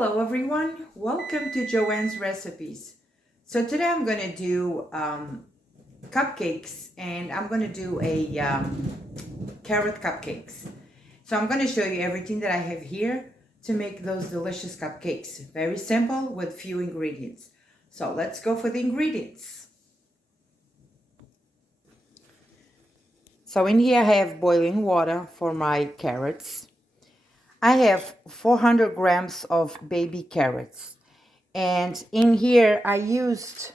Hello everyone, welcome to Joanne's Recipes. So today I'm going to do cupcakes, and I'm going to do a carrot cupcakes. So I'm going to show you everything that I have here to make those delicious cupcakes. Very simple with few ingredients. So let's go for the ingredients. So in here I have boiling water for my carrots. I have 400 grams of baby carrots. And in here I used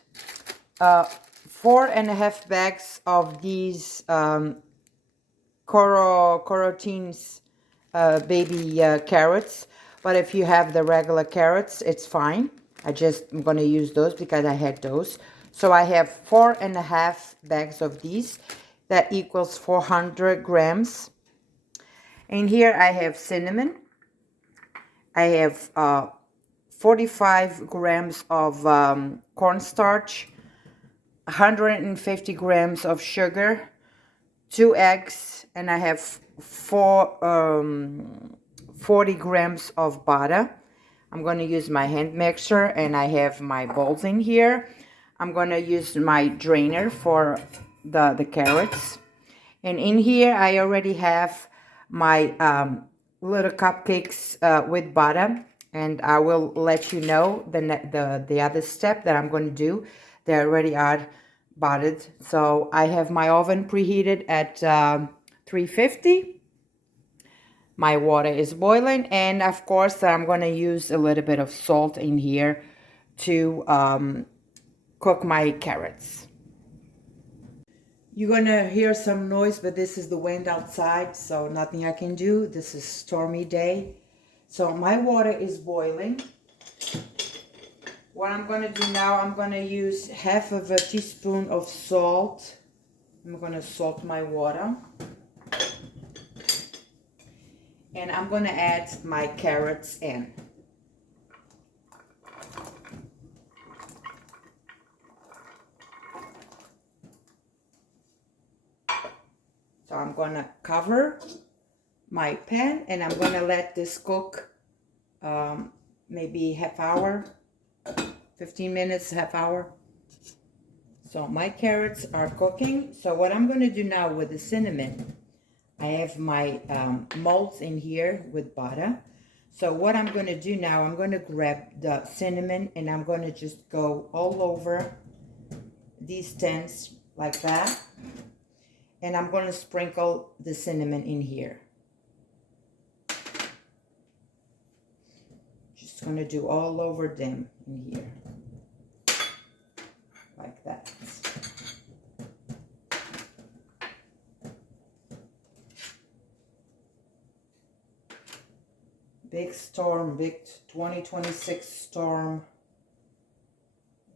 4.5 bags of these carotines baby carrots. But if you have the regular carrots, it's fine. I'm going to use those because I had those. So I have 4.5 bags of these. That equals 400 grams. And here I have cinnamon. I have 45 grams of cornstarch, 150 grams of sugar, 2 eggs, and I have 40 grams of butter. I'm going to use my hand mixer, and I have my bowls in here. I'm going to use my drainer for the carrots. And in here I already have my little cupcakes with butter, and I will let you know the other step that I'm going to do. They already are buttered. So I have my oven preheated at 350. My water is boiling, and of course I'm going to use a little bit of salt in here to cook my carrots. You're gonna hear some noise, but this is the wind outside, so nothing I can do. This is a stormy day. So my water is boiling. What I'm gonna do now, I'm gonna use half of a teaspoon of salt. I'm gonna salt my water. And I'm gonna add my carrots in. So I'm gonna cover my pan, and I'm gonna let this cook maybe half hour, 15 minutes, half hour. So my carrots are cooking. So what I'm gonna do now with the cinnamon, I have my molds in here with butter. So what I'm gonna do now, I'm gonna grab the cinnamon, and I'm gonna just go all over these tins like that. And I'm going to sprinkle the cinnamon in here. Just going to do all over them in here. Like that. Big storm, big 2026 storm.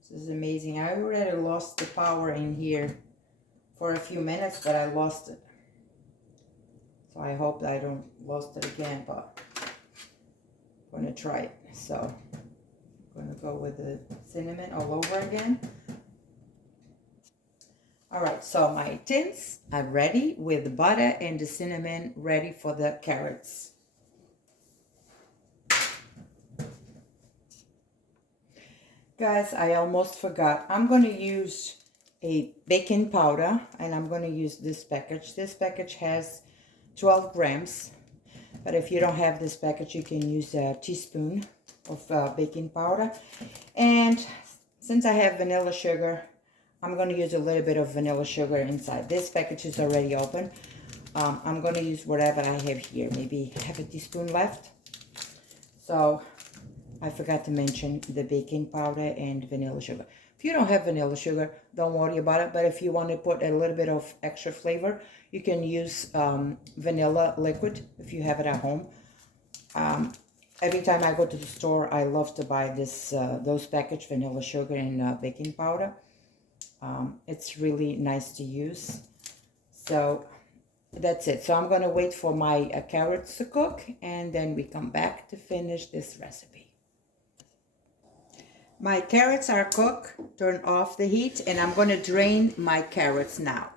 This is amazing. I already lost the power in here for a few minutes, but I lost it. So I hope that I don't lost it again, but I'm gonna try it. So I'm gonna go with the cinnamon all over again. All right, so my tins are ready with the butter and the cinnamon ready for the carrots. Guys, I almost forgot. I'm gonna use a baking powder, and I'm going to use this package. This package has 12 grams, but if you don't have this package, you can use a teaspoon of baking powder. And since I have vanilla sugar, I'm going to use a little bit of vanilla sugar inside. This package is already open. I'm going to use whatever I have here, maybe half a teaspoon left. So I forgot to mention the baking powder and vanilla sugar. If you don't have vanilla sugar, don't worry about it. But if you want to put a little bit of extra flavor, you can use vanilla liquid if you have it at home. Every time I go to the store, I love to buy those packaged vanilla sugar and baking powder. It's really nice to use. So that's it. So I'm going to wait for my carrots to cook, and then we come back to finish this recipe. My carrots are cooked. Turn off the heat, and I'm going to drain my carrots now.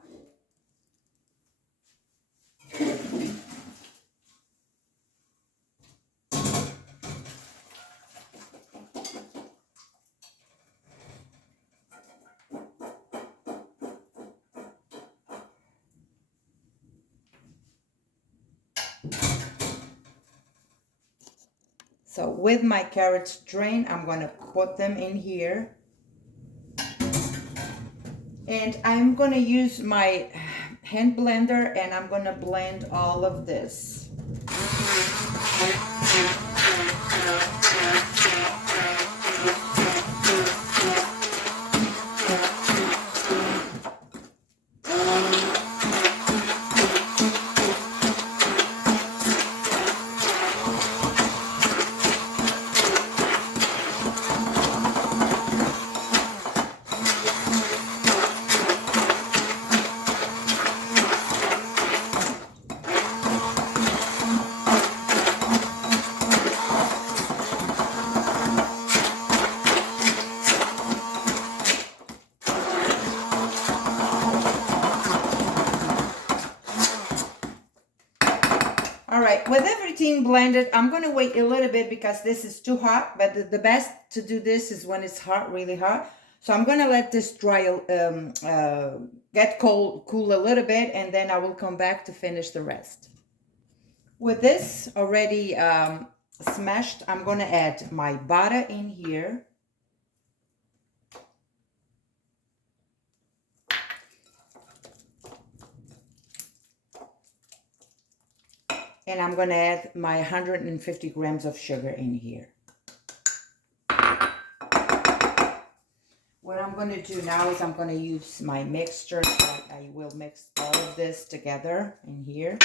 So with my carrots drained, I'm going to put them in here. And I'm going to use my hand blender and I'm going to blend all of this. All right, with everything blended, I'm going to wait a little bit because this is too hot, but the best to do this is when it's hot, really hot. So I'm going to let this dry, get cool a little bit, and then I will come back to finish the rest. With this already smashed, I'm going to add my butter in here. And I'm going to add my 150 grams of sugar in here. What I'm going to do now is I'm going to use my mixture. So I will mix all of this together in here.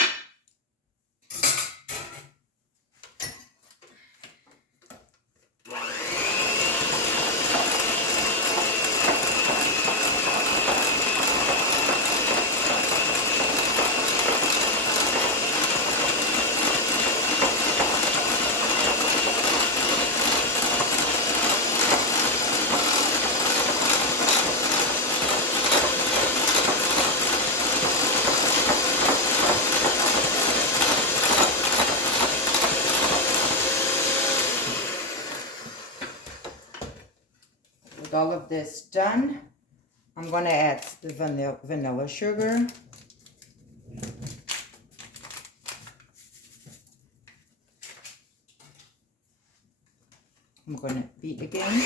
With all of this done, I'm going to add the vanilla sugar. I'm going to beat again.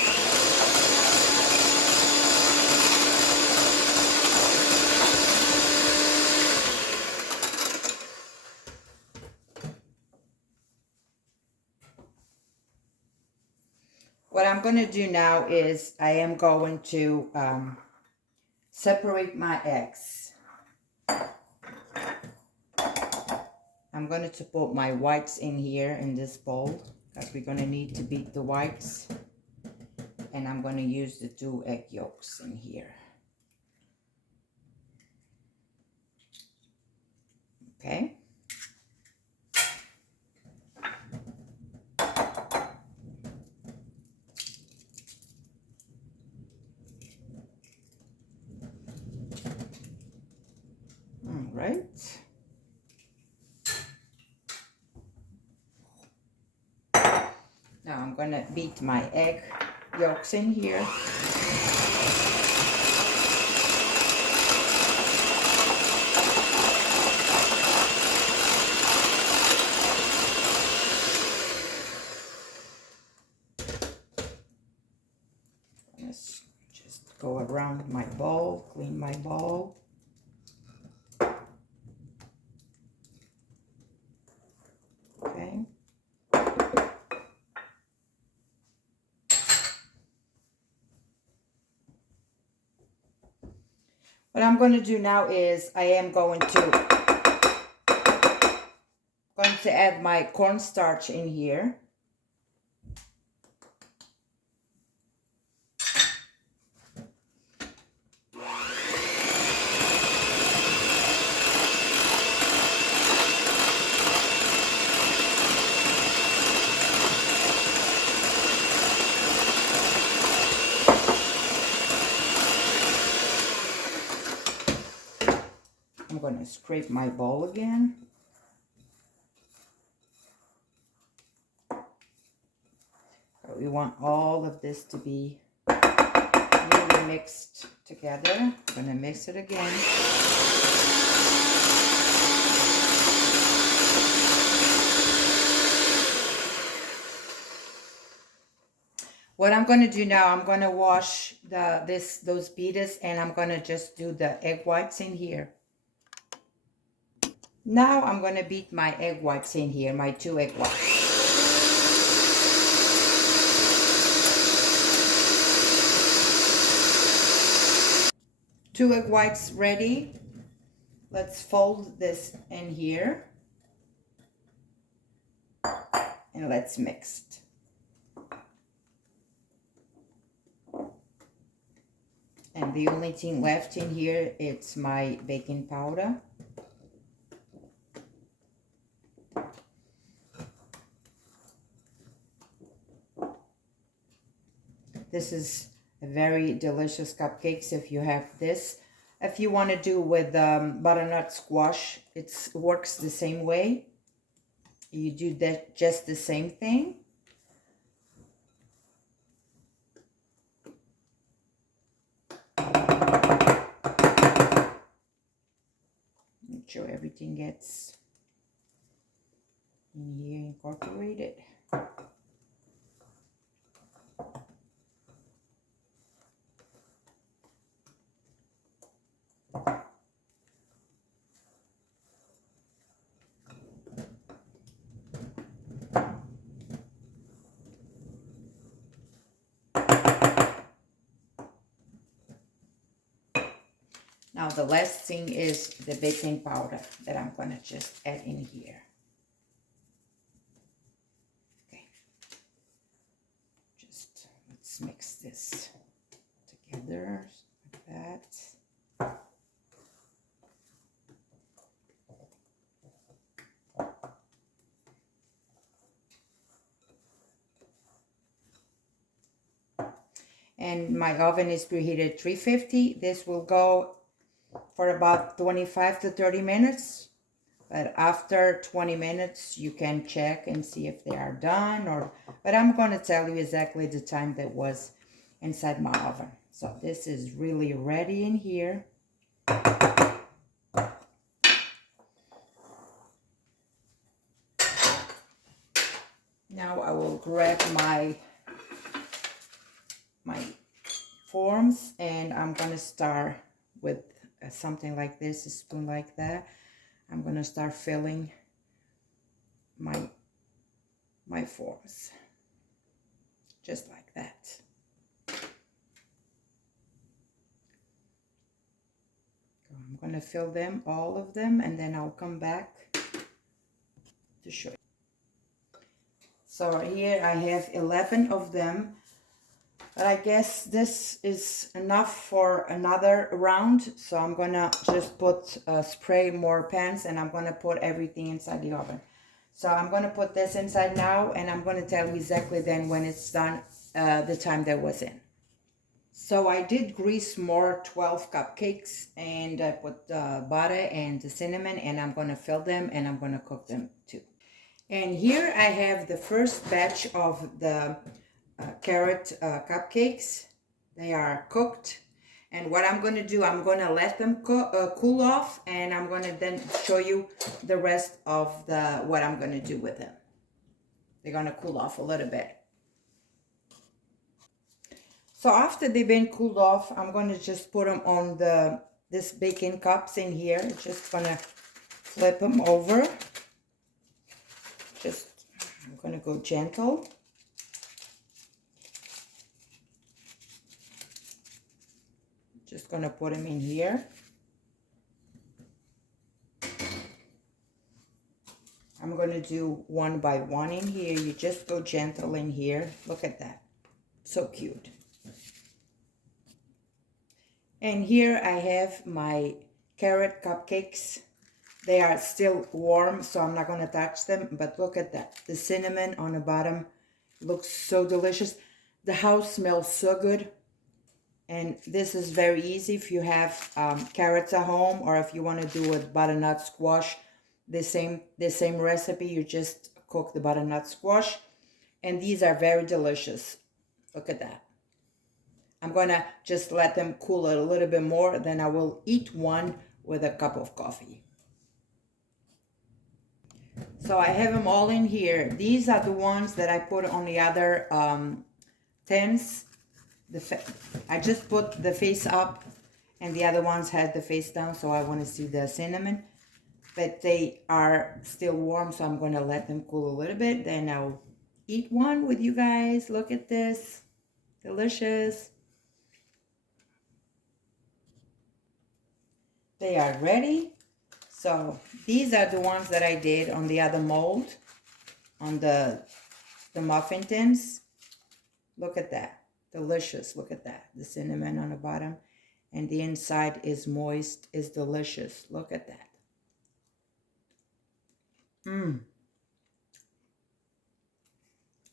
What I'm going to do now is I am going to separate my eggs. I'm going to put my whites in here in this bowl because we're going to need to beat the whites. And I'm going to use the 2 egg yolks in here. Okay. All right. Now I'm going to beat my egg yolks in here. Let's just go around my bowl, clean my bowl. Okay. What I'm going to do now is I am going to add my cornstarch in here. I'm going to scrape my bowl again. We want all of this to be really mixed together. I'm going to mix it again. What I'm going to do now, I'm going to wash those beaters, and I'm going to just do the egg whites in here. Now I'm going to beat my egg whites in here, my 2 egg whites. Two egg whites ready. Let's fold this in here and let's mix it. And the only thing left in here, it's my baking powder. This is a very delicious cupcakes if you have this. If you want to do with butternut squash, it works the same way. You do that just the same thing. Make sure everything gets in here incorporated. Now the last thing is the baking powder that I'm going to just add in here. Okay. Just let's mix this together like that. And my oven is preheated 350. This will go for about 25 to 30 minutes. But after 20 minutes, you can check and see if they are done. But I'm going to tell you exactly the time that was inside my oven. So this is really ready in here. Now I will grab my forms, and I'm going to start with something like this, a spoon like that. I'm going to start filling my forms just like that. I'm going to fill them, all of them, and then I'll come back to show you. So here I have 11 of them. But I guess this is enough for another round. So I'm going to just spray more pans, and I'm going to put everything inside the oven. So I'm going to put this inside now, and I'm going to tell you exactly then when it's done, the time that was in. So I did grease more 12 cupcakes, and I put the butter and the cinnamon, and I'm going to fill them, and I'm going to cook them too. And here I have the first batch of the carrot cupcakes. They are cooked, and what I'm going to do, I'm going to let them cool off, and I'm going to then show you the rest of what I'm going to do with them. They're going to cool off a little bit. So after they've been cooled off, I'm going to just put them on this baking cups in here. Just going to flip them over. I'm going to go gentle. Just going to put them in here. I'm going to do one by one in here. You just go gentle in here. Look at that. So cute. And here I have my carrot cupcakes. They are still warm, so I'm not going to touch them. But look at that. The cinnamon on the bottom looks so delicious. The house smells so good. And this is very easy if you have carrots at home, or if you want to do with butternut squash. The same recipe. You just cook the butternut squash. And these are very delicious. Look at that. I'm going to just let them cool a little bit more. Then I will eat one with a cup of coffee. So I have them all in here. These are the ones that I put on the other tins. I just put the face up and the other ones had the face down, so I want to see the cinnamon. But they are still warm, so I'm going to let them cool a little bit. Then I'll eat one with you guys. Look at this. Delicious. They are ready. So these are the ones that I did on the other mold, on the muffin tins. Look at that. Delicious. Look at that. The cinnamon on the bottom. And the inside is moist. Is delicious. Look at that. Mmm.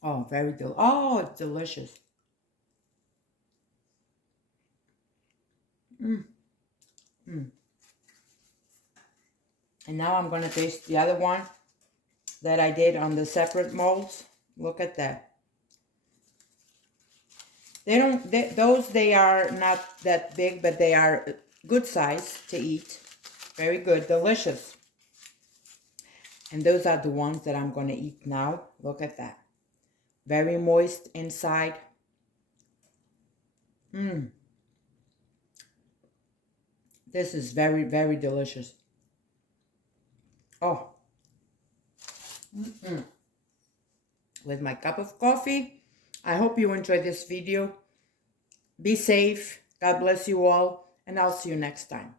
Oh, it's delicious. Mmm. Mmm. And now I'm going to taste the other one that I did on the separate molds. Look at that. They are not that big, but they are good size to eat. Very good, delicious. And those are the ones that I'm going to eat now. Look at that. Very moist inside. Mmm. This is very, very delicious. Oh. Mm-mm. With my cup of coffee. I hope you enjoyed this video. Be safe. God bless you all. And I'll see you next time.